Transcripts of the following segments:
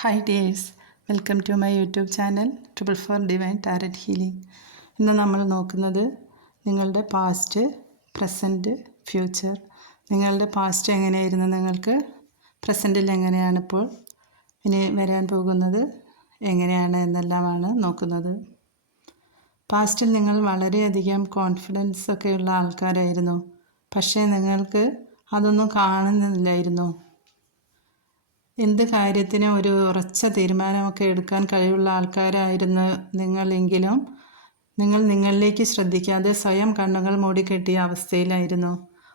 Hi dears, welcome to my YouTube channel for divine tarot healing. ഇന്ന് നമ്മൾ നോക്കുന്നത് നിങ്ങളുടെ പാസ്റ്റ്, പ്രസൻറ്റ്, ഫ്യൂച്ചർ. നിങ്ങളുടെ പാസ്റ്റ് എങ്ങനെയായിരുന്നു, നിങ്ങൾക്ക് പ്രസൻറ്റിൽ എങ്ങനെയാണിപ്പോൾ, ഇനി വരാൻ പോകുന്നത് എങ്ങനെയാണ് എന്നെല്ലാമാണ് നോക്കുന്നത്. പാസ്റ്റിൽ നിങ്ങൾ വളരെയധികം കോൺഫിഡൻസ് ഒക്കെയുള്ള ആൾക്കാരായിരുന്നു, പക്ഷേ നിങ്ങൾക്ക് അതൊന്നും കാണുന്നില്ലായിരുന്നു. എന്ത് കാര്യത്തിനും ഒരു ഉറച്ച തീരുമാനമൊക്കെ എടുക്കാൻ കഴിവുള്ള ആൾക്കാരായിരുന്നു നിങ്ങളെങ്കിലും നിങ്ങൾ നിങ്ങളിലേക്ക് ശ്രദ്ധിക്കാതെ സ്വയം കണ്ണുകൾ മൂടിക്കെട്ടിയ അവസ്ഥയിലായിരുന്നു.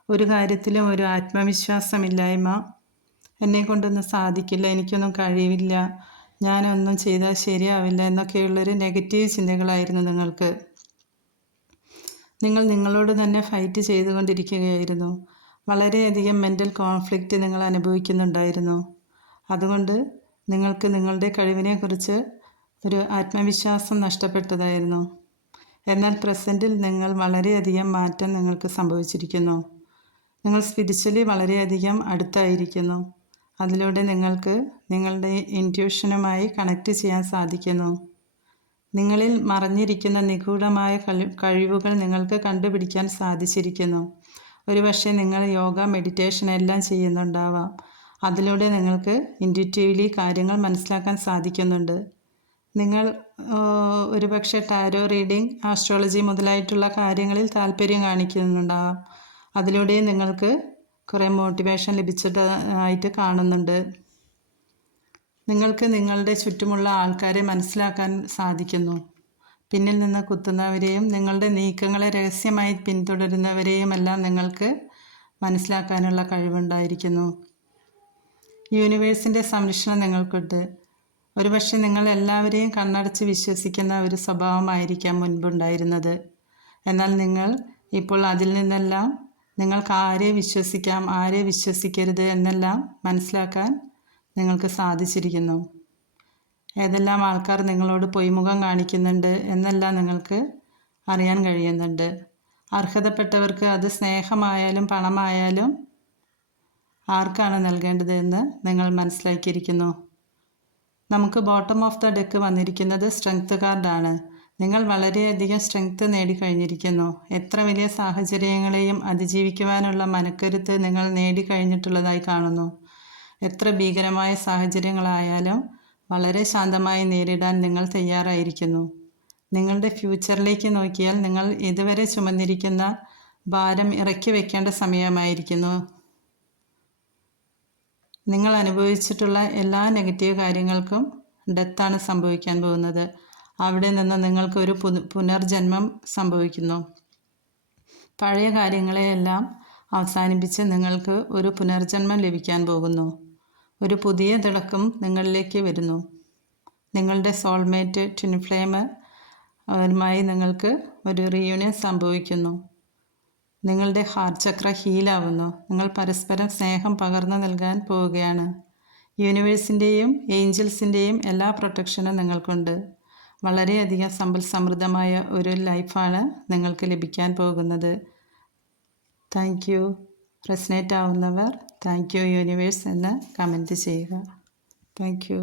ഒരു കാര്യത്തിലും ഒരു ആത്മവിശ്വാസമില്ലായ്മ, എന്നെക്കൊണ്ടൊന്നും സാധിക്കില്ല, എനിക്കൊന്നും കഴിവില്ല, ഞാനൊന്നും ചെയ്താൽ ശരിയാവില്ല എന്നൊക്കെയുള്ളൊരു നെഗറ്റീവ് ചിന്തകളായിരുന്നു നിങ്ങൾക്ക്. നിങ്ങൾ നിങ്ങളോട് തന്നെ ഫൈറ്റ് ചെയ്തുകൊണ്ടിരിക്കുകയായിരുന്നു. വളരെയധികം മെൻ്റൽ കോൺഫ്ലിക്റ്റ് നിങ്ങൾ അനുഭവിക്കുന്നുണ്ടായിരുന്നു. അതുകൊണ്ട് നിങ്ങൾക്ക് നിങ്ങളുടെ കഴിവിനെക്കുറിച്ച് ഒരു ആത്മവിശ്വാസം നഷ്ടപ്പെട്ടതായിരുന്നു. എന്നാൽ പ്രസൻറ്റിൽ നിങ്ങൾ വളരെയധികം മാറ്റം നിങ്ങൾക്ക് സംഭവിച്ചിരിക്കുന്നു. നിങ്ങൾ സ്പിരിച്വലി വളരെയധികം അടുത്തായിരിക്കുന്നു. അതിലൂടെ നിങ്ങൾക്ക് നിങ്ങളുടെ ഇൻറ്റ്യൂഷനുമായി കണക്റ്റ് ചെയ്യാൻ സാധിക്കുന്നു. നിങ്ങളിൽ മറഞ്ഞിരിക്കുന്ന നിഗൂഢമായ കഴിവുകൾ നിങ്ങൾക്ക് കണ്ടുപിടിക്കാൻ സാധിച്ചിരിക്കുന്നു. ഒരുപക്ഷെ നിങ്ങൾ യോഗ, മെഡിറ്റേഷൻ എല്ലാം ചെയ്യുന്നുണ്ടാവാം. അതിലൂടെ നിങ്ങൾക്ക് ഇൻറ്റ്യൂറ്റീവ്ലി കാര്യങ്ങൾ മനസ്സിലാക്കാൻ സാധിക്കുന്നുണ്ട്. നിങ്ങൾ ഒരുപക്ഷെ ടാരോ റീഡിംഗ്, ആസ്ട്രോളജി മുതലായിട്ടുള്ള കാര്യങ്ങളിൽ താല്പര്യം കാണിക്കുന്നുണ്ടാവാം. അതിലൂടെ നിങ്ങൾക്ക് കുറേ മോട്ടിവേഷൻ ലഭിച്ചതായിട്ട് കാണുന്നുണ്ട്. നിങ്ങൾക്ക് നിങ്ങളുടെ ചുറ്റുമുള്ള ആൾക്കാരെ മനസ്സിലാക്കാൻ സാധിക്കുന്നു. പിന്നിൽ നിന്ന് കുത്തുന്നവരെയും നിങ്ങളുടെ നീക്കങ്ങളെ രഹസ്യമായി പിന്തുടരുന്നവരെയുമെല്ലാം നിങ്ങൾക്ക് മനസ്സിലാക്കാനുള്ള കഴിവുണ്ടായിരിക്കുന്നു. യൂണിവേഴ്സിൻ്റെ സംരക്ഷണം നിങ്ങൾക്കുണ്ട്. ഒരുപക്ഷെ നിങ്ങൾ എല്ലാവരെയും കണ്ണടച്ച് വിശ്വസിക്കുന്ന ഒരു സ്വഭാവമായിരിക്കാം മുൻപുണ്ടായിരുന്നത്. എന്നാൽ നിങ്ങൾ ഇപ്പോൾ അതിൽ നിന്നെല്ലാം നിങ്ങൾക്ക് ആരെ വിശ്വസിക്കാം, ആരെ വിശ്വസിക്കരുത് എന്നെല്ലാം മനസ്സിലാക്കാൻ നിങ്ങൾക്ക് സാധിച്ചിരിക്കുന്നു. ഏതെല്ലാം ആൾക്കാർ നിങ്ങളോട് പൊയ്മുഖം കാണിക്കുന്നുണ്ട് എന്നെല്ലാം നിങ്ങൾക്ക് അറിയാൻ കഴിയുന്നുണ്ട്. അർഹതപ്പെട്ടവർക്ക് അത് സ്നേഹമായാലും പണമായാലും ആർക്കാണ് നൽകേണ്ടത് എന്ന് നിങ്ങൾ മനസ്സിലാക്കിയിരിക്കുന്നു. നമുക്ക് ബോട്ടം ഓഫ് ദ ഡെക്ക് വന്നിരിക്കുന്നത് സ്ട്രെങ്ത് കാർഡാണ്. നിങ്ങൾ വളരെയധികം സ്ട്രെങ്ത് നേടിക്കഴിഞ്ഞിരിക്കുന്നു. എത്ര വലിയ സാഹചര്യങ്ങളെയും അതിജീവിക്കുവാനുള്ള മനക്കരുത്ത് നിങ്ങൾ നേടിക്കഴിഞ്ഞിട്ടുള്ളതായി കാണുന്നു. എത്ര ഭീകരമായ സാഹചര്യങ്ങളായാലും വളരെ ശാന്തമായി നേരിടാൻ നിങ്ങൾ തയ്യാറായിരിക്കുന്നു. നിങ്ങളുടെ ഫ്യൂച്ചറിലേക്ക് നോക്കിയാൽ നിങ്ങൾ ഇതുവരെ ചുമന്നിരിക്കുന്ന ഭാരം ഇറക്കി വയ്ക്കേണ്ട സമയമായിരിക്കുന്നു. നിങ്ങൾ അനുഭവിച്ചിട്ടുള്ള എല്ലാ നെഗറ്റീവ് കാര്യങ്ങൾക്കും ഡെത്താണ് സംഭവിക്കാൻ പോകുന്നത്. അവിടെ നിന്ന് നിങ്ങൾക്കൊരു പുനർജന്മം സംഭവിക്കുന്നു. പഴയ കാര്യങ്ങളെയെല്ലാം അവസാനിപ്പിച്ച് നിങ്ങൾക്ക് ഒരു പുനർജന്മം ലഭിക്കാൻ പോകുന്നു. ഒരു പുതിയ തിളക്കം നിങ്ങളിലേക്ക് വരുന്നു. നിങ്ങളുടെ സോൾമേറ്റ്, ട്വിൻ ഫ്ലെയിം അവരുമായി നിങ്ങൾക്ക് ഒരു റീയൂണിയൻ സംഭവിക്കുന്നു. നിങ്ങളുടെ ഹാർട്ട് ചക്ര ഹീലാവുന്നു. നിങ്ങൾ പരസ്പരം സ്നേഹം പകർന്നു നൽകാൻ പോവുകയാണ്. യൂണിവേഴ്സിൻ്റെയും ഏഞ്ചൽസിൻ്റെയും എല്ലാ പ്രൊട്ടക്ഷനും നിങ്ങൾക്കുണ്ട്. വളരെയധികം സമ്പൽ സമൃദ്ധമായ ഒരു ലൈഫാണ് നിങ്ങൾക്ക് ലഭിക്കാൻ പോകുന്നത്. Thank you. റെസനേറ്റ് ആവുന്നവർ താങ്ക് യു യൂണിവേഴ്സ് എന്ന് കമൻറ്റ് ചെയ്യുക. Thank U.